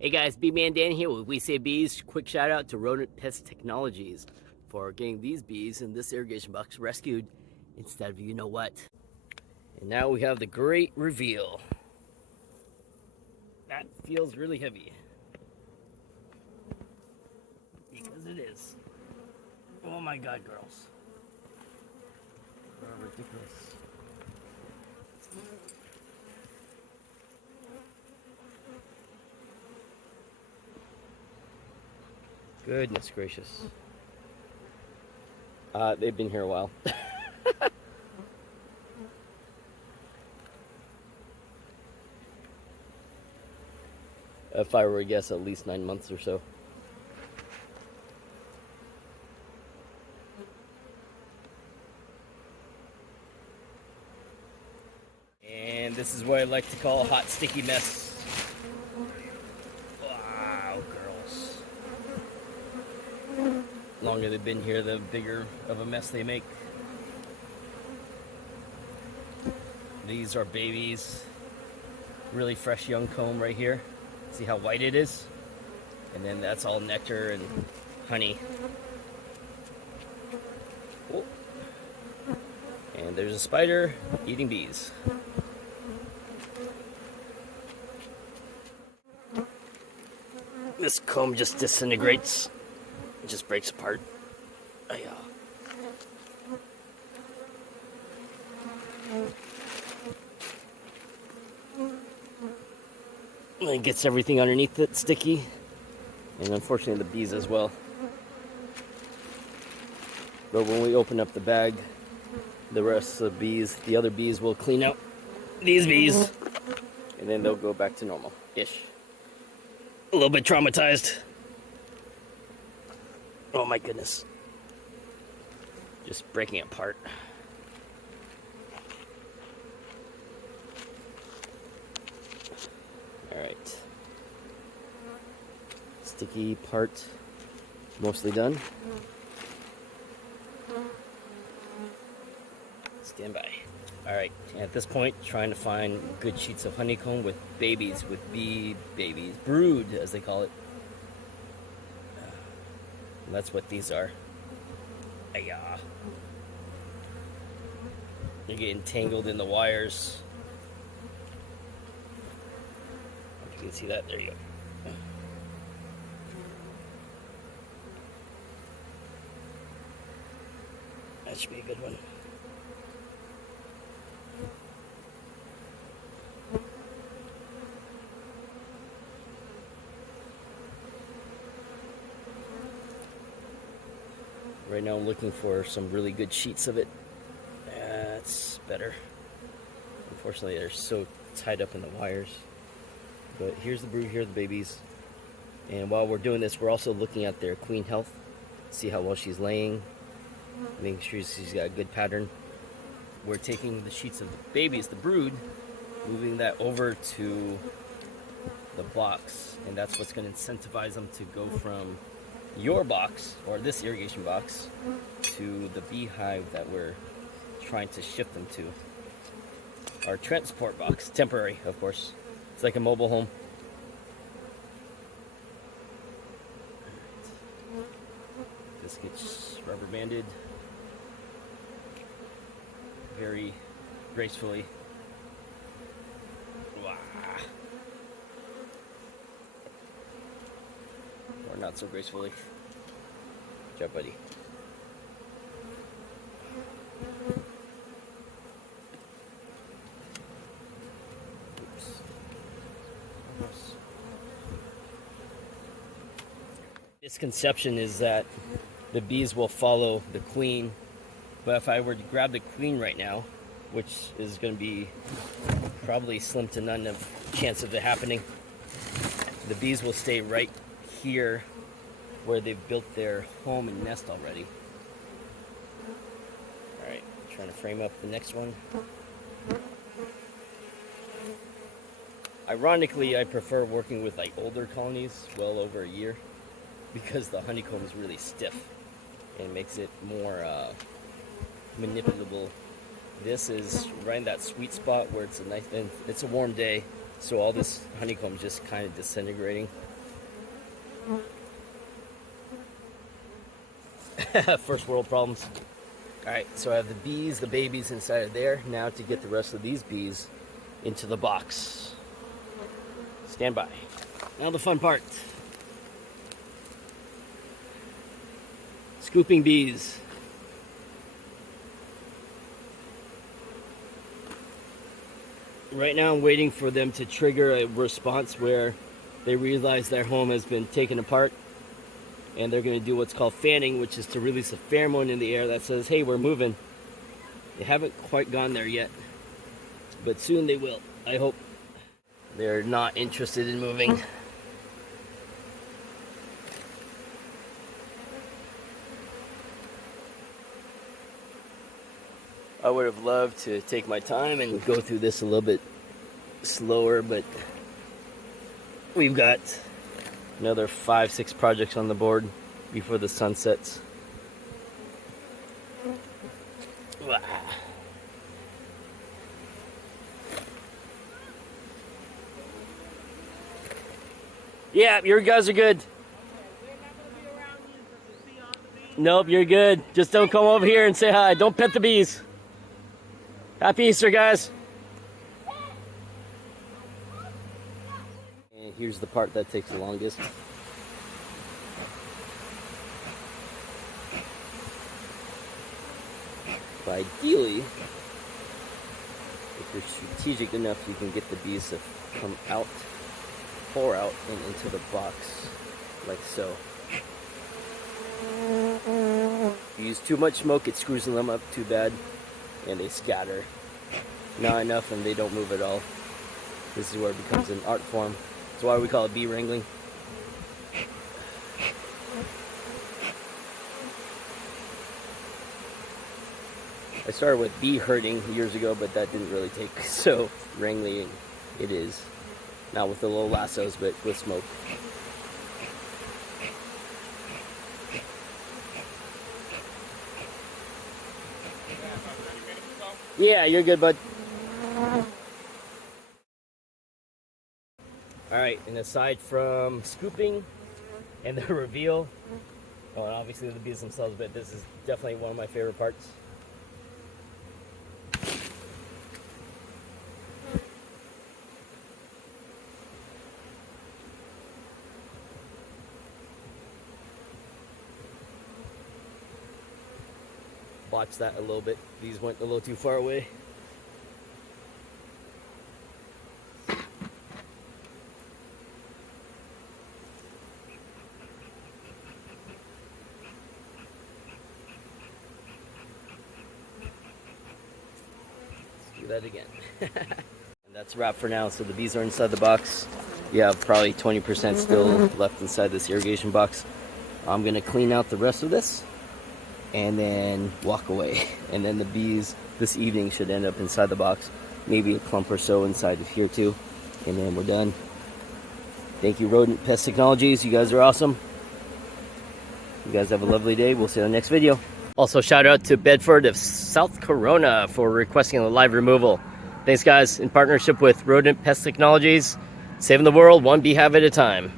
Hey guys, B-Man Dan here with We Say Bees. Quick shout out to Rodent Pest Technologies for getting these bees in this irrigation box rescued instead of you know what. And now we have the great reveal. That feels really heavy. Because it is. Oh my god, girls. Oh, ridiculous. Goodness gracious. They've been here a while. If I were to guess, at least 9 months or so. And this is what I like to call a hot, sticky mess. Wow, girls. The longer they've been here, the bigger of a mess they make. These are babies. Really fresh young comb right here. See how white it is? And then that's all nectar and honey. Oh. And there's a spider eating bees. This comb just disintegrates. It just breaks apart. And it gets everything underneath it sticky. And unfortunately the bees as well. But when we open up the bag, the rest of the bees, the other bees will clean out these bees. And then they'll go back to normal-ish. A little bit traumatized. Oh my goodness. Just breaking it apart. Alright. Sticky part mostly done. Stand by. Alright, at this point, trying to find good sheets of honeycomb with babies, with bee babies, brood as they call it. And that's what these are. Ayah. They're getting tangled in the wires. If you can see that, there you go. That should be a good one. Right now I'm looking for some really good sheets of it. That's better. Unfortunately, they're so tied up in the wires. But here's the brood, here are the babies. And while we're doing this, we're also looking at their queen health. See how well she's laying. Making sure she's got a good pattern. We're taking the sheets of the babies, the brood, moving that over to the box. And that's what's going to incentivize them to go from your box, or this irrigation box, to the beehive that we're trying to shift them to. Our transport box, temporary of course. It's like a mobile home. This gets rubber banded very gracefully. Wow. Or not so gracefully. Good job, buddy. Oops. Misconception is that the bees will follow the queen, but if I were to grab the queen right now, which is going to be probably slim to none of chance of it happening, the bees will stay right here where they've built their home and nest already. Alright, trying to frame up the next one. Ironically, I prefer working with like older colonies, well over a year, because the honeycomb is really stiff and makes it more manipulable. This is right in that sweet spot where it's a nice, and it's a warm day, so all this honeycomb is just kind of disintegrating. First world problems. Alright, so I have the bees, the babies inside of there. Now to get the rest of these bees into the box. Stand by. Now the fun part. Scooping bees. Right now I'm waiting for them to trigger a response where they realize their home has been taken apart, and they're going to do what's called fanning, which is to release a pheromone in the air that says, hey, we're moving. They haven't quite gone there yet, but soon they will, I hope. They're not interested in moving. I would have loved to take my time and go through this a little bit slower, but we've got another 5-6 projects on the board before the sun sets. Yeah, your guys are good. Nope, you're good. Just don't come over here and say hi. Don't pet the bees. Happy Easter, guys. And here's the part that takes the longest. But ideally, if you're strategic enough, you can get the bees to come out, pour out, and into the box, like so. If you use too much smoke, it screws them up too bad, and they scatter. Not enough, and they don't move at all. This is where it becomes an art form. That's why we call it bee wrangling. I started with bee herding years ago, but that didn't really take, so wrangling it is. Not with the little lassos, but with smoke. Yeah, you're good, bud. Alright, and aside from scooping and the reveal, oh, and obviously the bees themselves, but this is definitely one of my favorite parts. Botched that a little bit. These went a little too far away. Let's do that again. And that's a wrap for now. So the bees are inside the box. You have probably 20% still left inside this irrigation box. I'm gonna clean out the rest of this and then walk away. And then the bees this evening should end up inside the box. Maybe a clump or so inside of here too. And then we're done. Thank you, Rodent Pest Technologies. You guys are awesome. You guys have a lovely day. We'll see you in the next video. Also, shout out to Bedford of South Corona for requesting a live removal. Thanks, guys. In partnership with Rodent Pest Technologies, saving the world one beehive at a time.